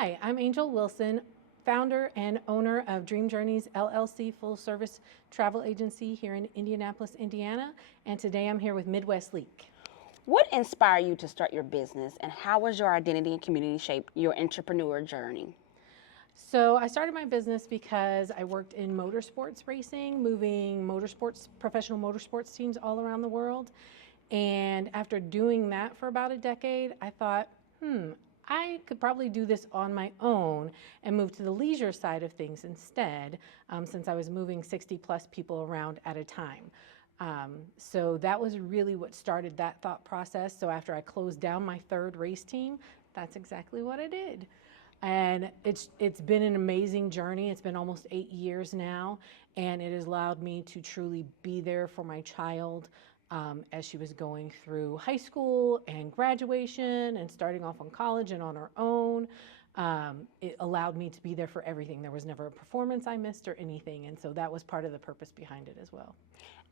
Hi, I'm Angel Wilson, founder and owner of Dream Journeys LLC, full service travel agency here in Indianapolis, Indiana. And today I'm here with Midwest Leak. What inspired you to start your business, and how was your identity and community shape your entrepreneur journey? So I started my business because I worked in motorsports racing, moving professional motorsports teams all around the world. And after doing that for about a decade, I thought, I could probably do this on my own and move to the leisure side of things instead, since I was moving 60 plus people around at a time. So that was really what started that thought process. So after I closed down my third race team, that's exactly what I did. And it's been an amazing journey. It's been almost 8 years now, and it has allowed me to truly be there for my child as she was going through high school and graduation and starting off on college and on her own. It allowed me to be there for everything. There was never a performance I missed or anything, and so that was part of the purpose behind it as well.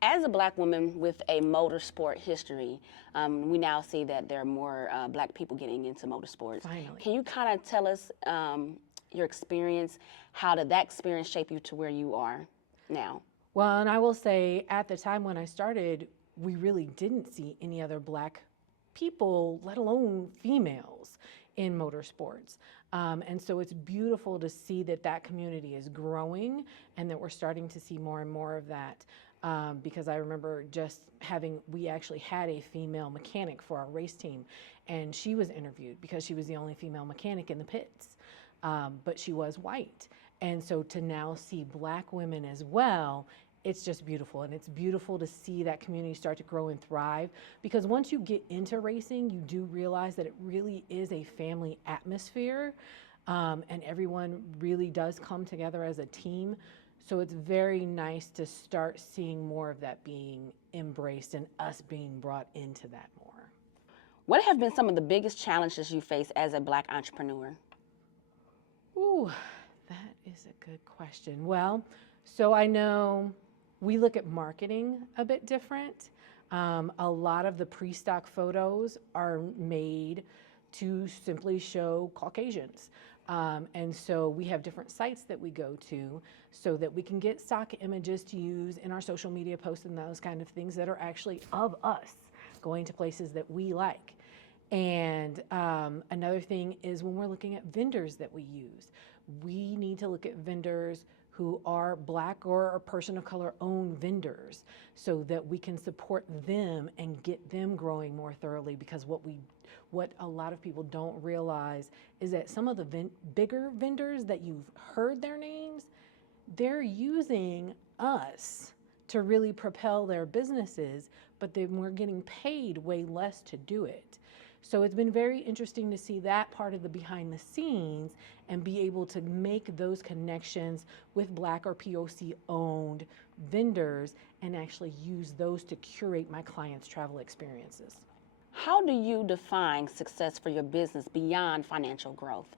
As a Black woman with a motorsport history, we now see that there are more Black people getting into motorsports. Finally. Can you kind of tell us your experience? How did that experience shape you to where you are now? Well, and I will say at the time when I started, we really didn't see any other Black people, let alone females, in motorsports. And so it's beautiful to see that that community is growing and that we're starting to see more and more of that. Because I remember we actually had a female mechanic for our race team, and she was interviewed because she was the only female mechanic in the pits, but she was white. And so to now see Black women as well, it's just beautiful. And it's beautiful to see that community start to grow and thrive, because once you get into racing, you do realize that it really is a family atmosphere, and everyone really does come together as a team. So it's very nice to start seeing more of that being embraced and us being brought into that more. What have been some of the biggest challenges you face as a Black entrepreneur? Ooh, that is a good question. Well, so I know we look at marketing a bit different. A lot of the pre-stock photos are made to simply show Caucasians. And so we have different sites that we go to so that we can get stock images to use in our social media posts and those kind of things that are actually of us going to places that we like. And another thing is when we're looking at vendors that we use, we need to look at vendors who are Black or a person of color owned vendors so that we can support them and get them growing more thoroughly, because what a lot of people don't realize is that some of the bigger vendors that you've heard their names, they're using us to really propel their businesses, but then we're getting paid way less to do it. So it's been very interesting to see that part of the behind the scenes and be able to make those connections with Black or POC owned vendors and actually use those to curate my clients' travel experiences. How do you define success for your business beyond financial growth?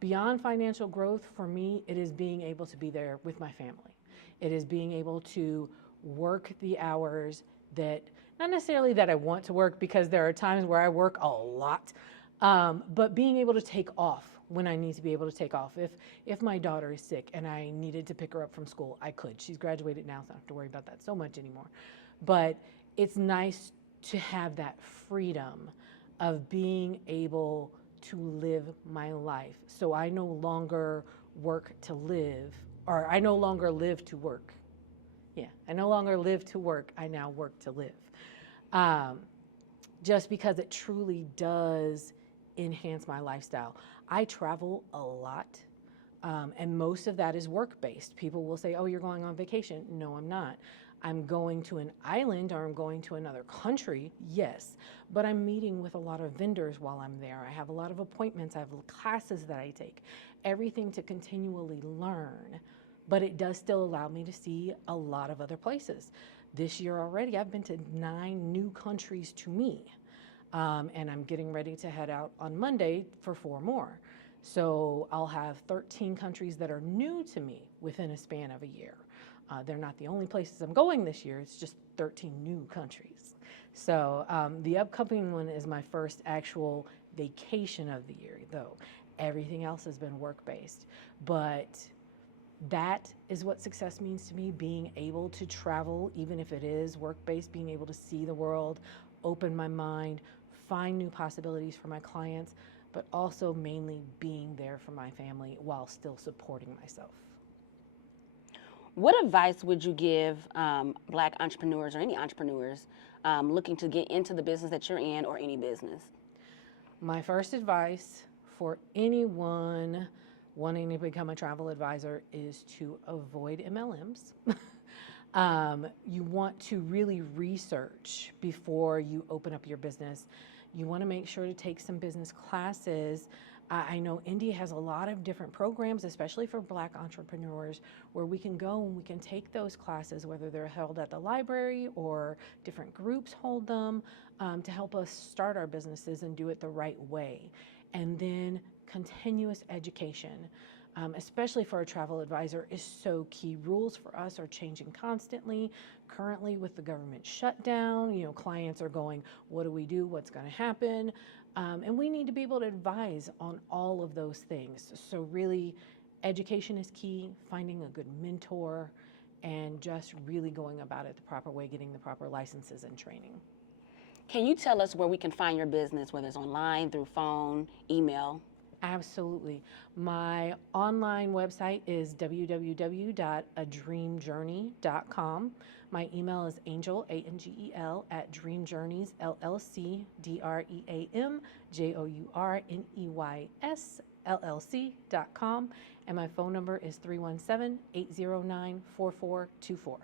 Beyond financial growth, for me, it is being able to be there with my family. It is being able to work the hours that, not necessarily that I want to work, because there are times where I work a lot, but being able to take off when I need to be able to take off. If my daughter is sick and I needed to pick her up from school, I could. She's graduated now, so I don't have to worry about that so much anymore. But it's nice to have that freedom of being able to live my life. So I no longer work to live, or I no longer live to work. Yeah, I no longer live to work, I now work to live. Just because it truly does enhance my lifestyle. I travel a lot, and most of that is work-based. People will say, oh, you're going on vacation. No, I'm not. I'm going to an island or I'm going to another country, yes, but I'm meeting with a lot of vendors while I'm there. I have a lot of appointments, I have classes that I take, everything to continually learn, but it does still allow me to see a lot of other places. This year already, I've been to 9 new countries to me, and I'm getting ready to head out on Monday for 4 more. So I'll have 13 countries that are new to me within a span of a year. They're not the only places I'm going this year, it's just 13 new countries. So the upcoming one is my first actual vacation of the year, though. Everything else has been work-based. But that is what success means to me, being able to travel, even if it is work-based, being able to see the world, open my mind, find new possibilities for my clients, but also mainly being there for my family while still supporting myself. What advice would you give Black entrepreneurs or any entrepreneurs looking to get into the business that you're in or any business? My first advice for anyone wanting to become a travel advisor is to avoid MLMs. You want to really research before you open up your business. You want to make sure to take some business classes. I know India has a lot of different programs, especially for Black entrepreneurs, where we can go and we can take those classes, whether they're held at the library or different groups hold them, to help us start our businesses and do it the right way. And then continuous education, especially for a travel advisor, is so key. Rules for us are changing constantly. Currently, with the government shutdown, clients are going, what do we do? What's going to happen? And we need to be able to advise on all of those things. So really, education is key, finding a good mentor, and just really going about it the proper way, getting the proper licenses and training. Can you tell us where we can find your business, whether it's online, through phone, email? Absolutely. My online website is www.adreamjourney.com. My email is angel, ANGEL, at Dream Journeys LLC, DREAMJOURNEYS LLC.com. And my phone number is 317-809-4424.